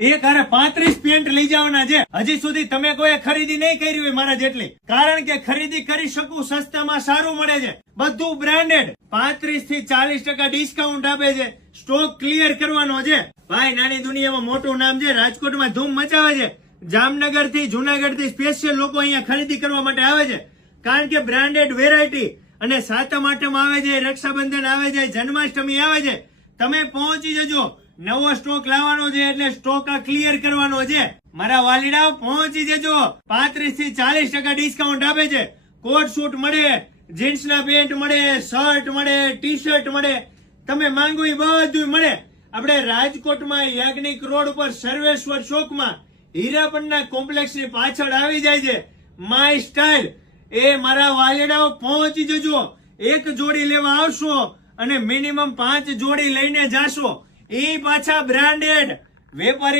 એક હારે 35 પેન્ટ લઈ જવાના છે. હજી સુધી તમે કોઈ ખરીદી નહીં કરી હોય મારા જેટલી, કારણ કે ખરીદી કરી શકું, સસ્તામાં સારું મળે છે, બધું બ્રાન્ડેડ. 35 થી 40% ડિસ્કાઉન્ટ આપે છે. સ્ટોક ક્લિયર કરવાનો છે ભાઈ. નાની દુનિયામાં મોટું નામ છે, રાજકોટમાં ધૂમ મચાવે છે. જામનગર થી, જુનાગઢ થી સ્પેશિયલ લોકો અહીંયા ખરીદી કરવા માટે આવે છે, કારણ કે બ્રાન્ડેડ વેરાયટી. અને સાતમ આઠમ આવે છે, રક્ષાબંધન આવે છે, જન્માષ્ટમી આવે છે, તમે પહોંચી જજો. નવો સ્ટોક લાવવાનો છે એટલે સ્ટોક આ ક્લિયર કરવાનો છે. મારા વાલીડાઓ પહોંચી જજો. 35 થી 40% ડિસ્કાઉન્ટ આપે છે. કોટ શૂટ મળે, જીન્સના પેન્ટ મળે, શર્ટ મળે, ટી શર્ટ મળે, તમે માંગો એ બધું મળે. આપણે રાજકોટમાં યાજ્ઞિક રોડ ઉપર સર્વેશ્વર ચોકમાં હીરાપણના કોમ્પ્લેક્સની પાછળ આવી જાય છે માય સ્ટાઇલ. એ મારા વાલીડાઓ પહોંચી જજો. એક જોડી લેવા આવશો અને મિનિમમ 5 જોડી લઈને જાશો. એ પાછા બ્રાન્ડેડ. વેપારી